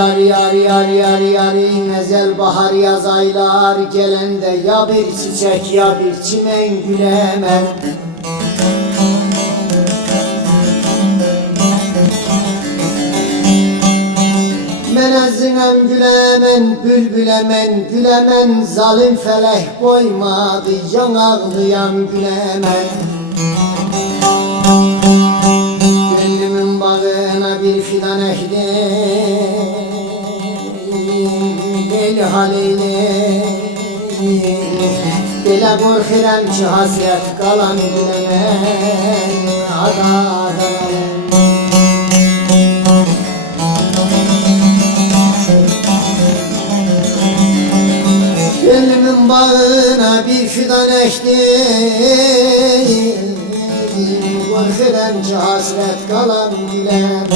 yar yar yar yar yarın ezel bahar yaz aylar gelende ya bir çiçek ya bir çimen gülemem. Menezinem gülemen, bülbülemen, gülemen, zalim felek koymadı, yan ağlayan gülemen. Gönlümün bağına bir fidan ektim, deli haleylim. Belə korkuram ki hasret kalan gülemen, adadan. Gönlümün bağına bir fidan ektim, korkuram ki hasret kalan gülemem.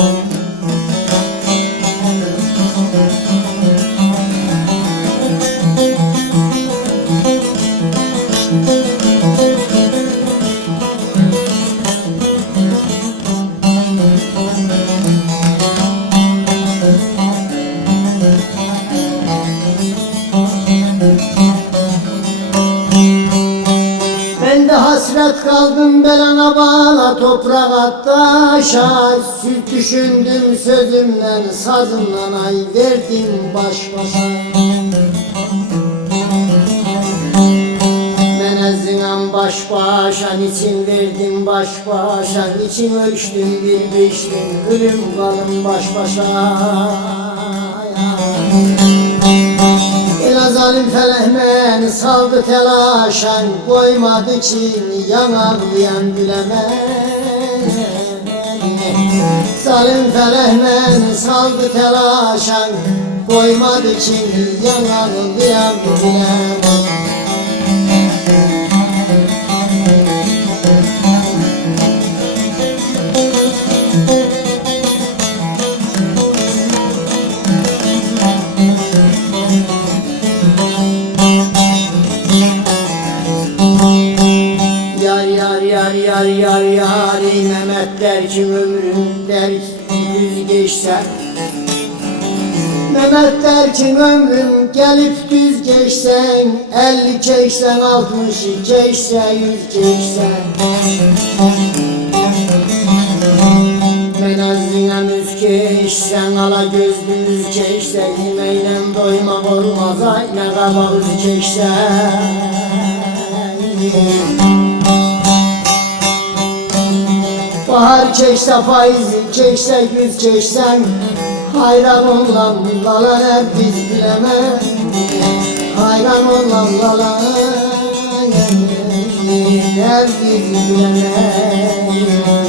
Ben de hasret kaldım belana bağla toprağa taşa. Süt düşündüm sözümden sazımdan ay verdim baş başa. Menezinem baş başa niçin verdim baş başa. Niçin ölçtüm bir biçtim ölüm kalım baş başa. Zalim felehmen saldı telaşan, koymadı ki yan ağlayan gülemen. Zalim felehmen saldı telaşan, koymadı ki yan ağlayan gülemen. Yar yar yar Mehmet der ki ömrüm der düz geçse. Mehmet der ki ömrüm gelip düz geçsen, 50 geçsen 60 geçsen 100 geçsen. Menezline müz geçsen, ala gözlü geçsen, yemeğine doymak olmaz ayna kabağız geçsen. Bahar çekse faizi çekse güz çeksen, hayran olan lala hep biz bilemem. Hayran olan lala hep biz bilemem.